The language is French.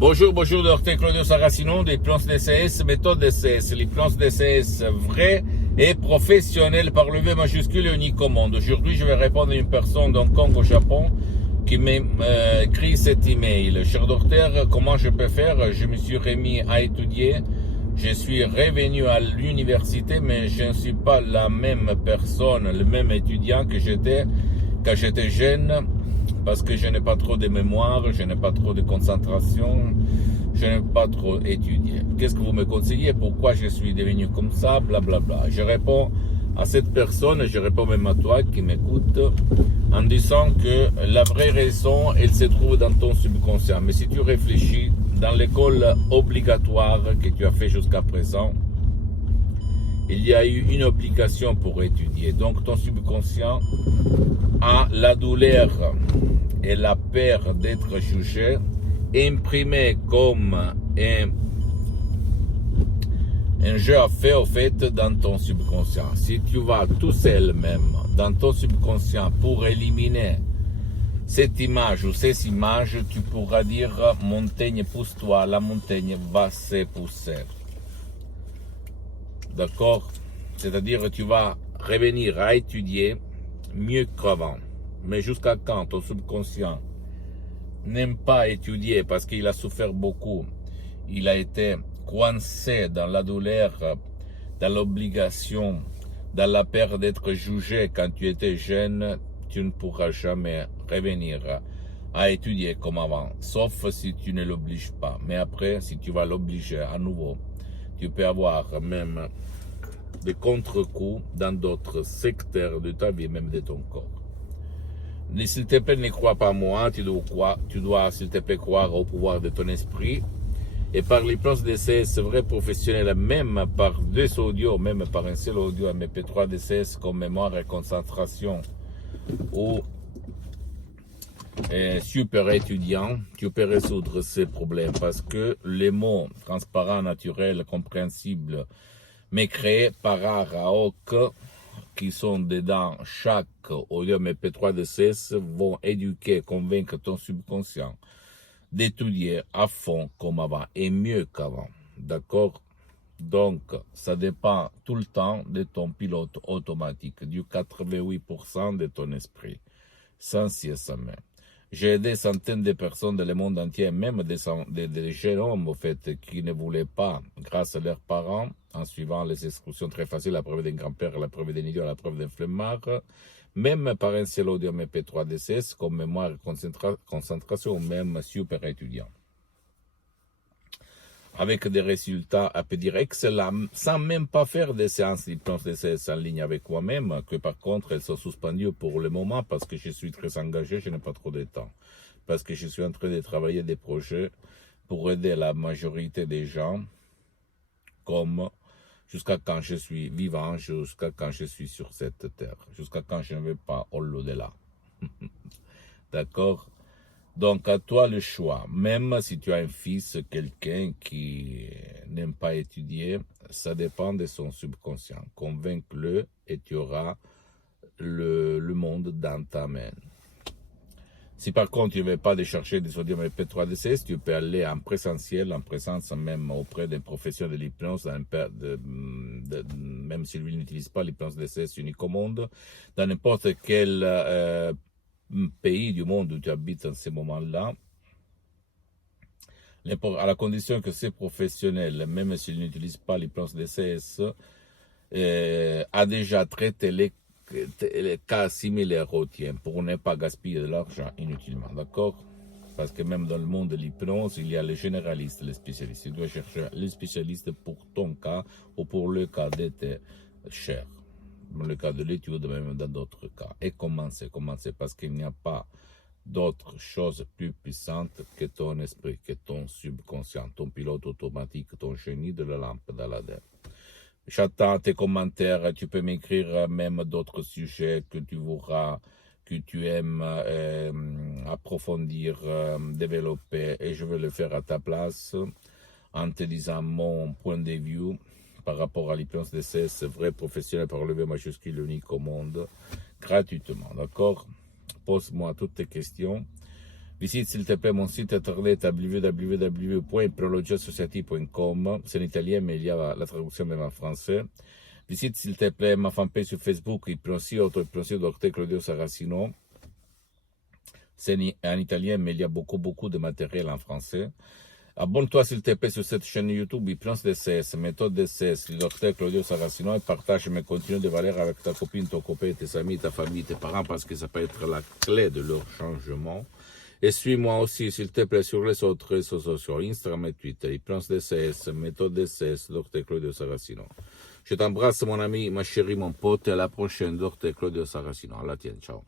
Bonjour, docteur Claudio Saracino des plans DCS, méthode DCS, les plans DCS vrais et professionnels par le V majuscule et unique au monde. Aujourd'hui, je vais répondre à une personne d'Hong Kong au Japon qui m'a écrit cet email. Cher docteur, comment je peux faire? Je me suis remis à étudier. Je suis revenu à l'université, mais je ne suis pas la même personne, le même étudiant que j'étais quand j'étais jeune, parce que je n'ai pas trop de mémoire, je n'ai pas trop de concentration, je n'ai pas trop étudié. Qu'est-ce que vous me conseillez? Pourquoi je suis devenu comme ça? Blablabla. Je réponds à cette personne, je réponds même à toi qui m'écoute, en disant que la vraie raison, elle se trouve dans ton subconscient. Mais si tu réfléchis, dans l'école obligatoire que tu as fait jusqu'à présent, il y a eu une obligation pour étudier. Donc ton subconscient a la douleur et la peur d'être jugé imprimé comme un jeu à faire au fait dans ton subconscient. Si tu vas tout seul même dans ton subconscient pour éliminer cette image ou ces images, tu pourras dire montagne pousse-toi, la montagne va se pousser. D'accord? C'est-à-dire tu vas revenir à étudier mieux qu'avant. Mais jusqu'à quand ton subconscient n'aime pas étudier parce qu'il a souffert beaucoup, il a été coincé dans la douleur, dans l'obligation, dans la peur d'être jugé quand tu étais jeune, tu ne pourras jamais revenir à étudier comme avant, sauf si tu ne l'obliges pas. Mais après, si tu vas l'obliger à nouveau, tu peux avoir même des contre-coups dans d'autres secteurs de ta vie, même de ton corps. S'il te plaît, ne crois pas moi, tu dois s'il te plaît croire au pouvoir de ton esprit. Et par les plans DCS vrais professionnels, même par deux audios, même par un seul audio MP3 DCS comme mémoire et concentration ou super étudiant, tu peux résoudre ces problèmes parce que les mots transparents, naturels, compréhensibles, mais créés par Araok, qui sont dedans chaque audio MP3 DCS, vont éduquer, convaincre ton subconscient d'étudier à fond comme avant et mieux qu'avant. D'accord? Donc, ça dépend tout le temps de ton pilote automatique, du 88% de ton esprit, sans cesse même. J'ai aidé centaines de personnes dans le monde entier, même des jeunes hommes, au fait, qui ne voulaient pas, grâce à leurs parents, en suivant les instructions très faciles, la preuve d'un grand-père, la preuve d'un idiot, la preuve d'un flemmard, même par un seul audio MP3 DCS, comme mémoire et concentration, même super étudiant. Avec des résultats, à peu dire, excellents, sans même pas faire des séances d'hypnose DCS en ligne avec moi-même, que par contre, elles sont suspendues pour le moment parce que je suis très engagé, je n'ai pas trop de temps. Parce que je suis en train de travailler des projets pour aider la majorité des gens, comme jusqu'à quand je suis vivant, jusqu'à quand je suis sur cette terre, jusqu'à quand je ne vais pas au-delà. D'accord? Donc, à toi le choix. Même si tu as un fils, quelqu'un qui n'aime pas étudier, ça dépend de son subconscient. Convainc-le et tu auras le monde dans ta main. Si par contre tu ne veux pas de chercher des sodium MP3 DCS, tu peux aller en présentiel, en présence même auprès d'un professionnel de l'hypnose, même si lui n'utilise pas l'hypnose DCS unique au monde, dans n'importe quel pays du monde où tu habites en ce moment-là, à la condition que ces professionnels, même s'ils n'utilisent pas l'hypnose DCS, a déjà traité les cas similaires au tien pour ne pas gaspiller de l'argent inutilement, d'accord? Parce que même dans le monde de l'hypnose, il y a les généralistes, les spécialistes. Tu dois chercher les spécialistes pour ton cas ou pour le cas de tes chers. Dans le cas de l'étude, même dans d'autres cas. Et commencez parce qu'il n'y a pas d'autre chose plus puissante que ton esprit, que ton subconscient, ton pilote automatique, ton génie de la lampe d'Aladin. J'attends tes commentaires, tu peux m'écrire même d'autres sujets que tu voudras, que tu aimes approfondir, développer, et je vais le faire à ta place en te disant mon point de vue par rapport à l'hypnose DCS, vrai professionnel par le V majuscule unique au monde, gratuitement, d'accord? Pose-moi toutes tes questions. Visite s'il te plaît mon site internet www.prologiassociati.com. C'est en italien, mais il y a la traduction même en français. Visite s'il te plaît ma fanpage sur Facebook, il prononce Dr Claudio Saracino. C'est en italien, mais il y a beaucoup de matériel en français. Abonne-toi s'il te plaît sur cette chaîne YouTube, Hypnose DCS, méthode DCS, le docteur Claudio Saracino, et partage mes contenus de valeur avec ta copine, ton copain, tes amis, ta famille, tes parents, parce que ça peut être la clé de leur changement. Et suis-moi aussi, s'il te plaît, sur les autres réseaux sociaux, Instagram et Twitter, Hypnose DCS, méthode DCS, docteur Claudio Saracino. Je t'embrasse, mon ami, ma chérie, mon pote, et à la prochaine, docteur Claudio Saracino. À la tienne, ciao.